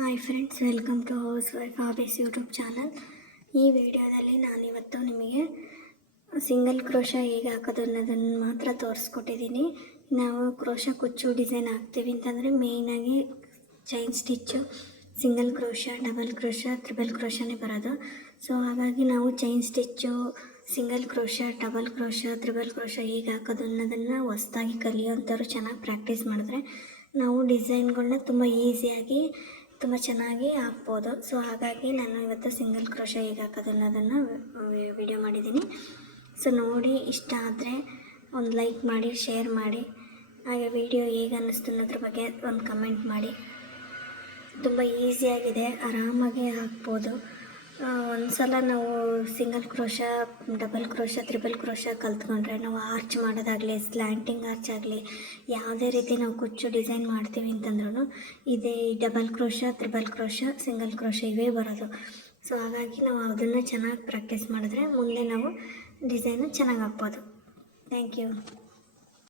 Hi friends, welcome to housewife hobbies YouTube channel. ಈ ವಿಡಿಯೋದಲ್ಲಿ ನಾನಿವತ್ತು ನಿಮಗೆ ಸಿಂಗಲ್ ಕ್ರೋಶ ಹೇಗೆ ಹಾಕೋದು ಅನ್ನೋದನ್ನು ಮಾತ್ರ ತೋರಿಸ್ಕೊಟ್ಟಿದ್ದೀನಿ. ನಾವು ಕ್ರೋಶ ಕುಚ್ಚು ಡಿಸೈನ್ ಹಾಕ್ತೀವಿ ಅಂತಂದರೆ ಮೇಯ್ನಾಗಿ chain stitch, single crochet, double crochet, triple ಕ್ರೋಶನೇ ಬರೋದು. ಸೊ ಹಾಗಾಗಿ ನಾವು chain stitch, single crochet, double crochet, triple crochet ಹೇಗೆ ಹಾಕೋದು ಅನ್ನೋದನ್ನು ಹೊಸ್ದಾಗಿ ಕಲಿಯೋಂಥವ್ರು ಚೆನ್ನಾಗಿ ಪ್ರಾಕ್ಟೀಸ್ ಮಾಡಿದ್ರೆ ನಾವು ಡಿಸೈನ್ಗಳನ್ನ ತುಂಬ ಈಸಿಯಾಗಿ ತುಂಬ ಚೆನ್ನಾಗಿ ಹಾಕ್ಬೋದು. ಸೊ ಹಾಗಾಗಿ ನಾನು ಇವತ್ತು ಸಿಂಗಲ್ ಕ್ರೋಶ ಹೇಗೆ ಹಾಕೋದು ಅನ್ನೋದನ್ನು ವಿಡಿಯೋ ಮಾಡಿದ್ದೀನಿ. ಸೊ ನೋಡಿ ಇಷ್ಟ ಆದರೆ ಒಂದು ಲೈಕ್ ಮಾಡಿ, ಶೇರ್ ಮಾಡಿ, ಹಾಗೆ ವಿಡಿಯೋ ಹೇಗೆ ಅನ್ನಿಸ್ತು ಅನ್ನೋದ್ರ ಬಗ್ಗೆ ಒಂದು ಕಮೆಂಟ್ ಮಾಡಿ. ತುಂಬ ಈಸಿಯಾಗಿದೆ, ಆರಾಮಾಗಿ ಹಾಕ್ಬೋದು. ಒಂದು ಸಲ ನಾವು single crochet, double crochet, triple crochet ಕಲ್ತ್ಕೊಂಡ್ರೆ ನಾವು ಆರ್ಚ್ ಮಾಡೋದಾಗಲಿ, ಸ್ಲ್ಯಾಂಟಿಂಗ್ ಆರ್ಚ್ ಆಗಲಿ, ಯಾವುದೇ ರೀತಿ ನಾವು ಕುಚ್ಚು ಡಿಸೈನ್ ಮಾಡ್ತೀವಿ ಅಂತಂದ್ರೂ ಇದೇ double crochet, triple crochet, single crochet ಇವೇ ಬರೋದು. ಸೊ ಹಾಗಾಗಿ ನಾವು ಅದನ್ನು ಚೆನ್ನಾಗಿ ಪ್ರಾಕ್ಟೀಸ್ ಮಾಡಿದ್ರೆ ಮುಂದೆ ನಾವು ಡಿಸೈನು ಚೆನ್ನಾಗಿ ಹಾಕ್ಬೋದು. Thank you.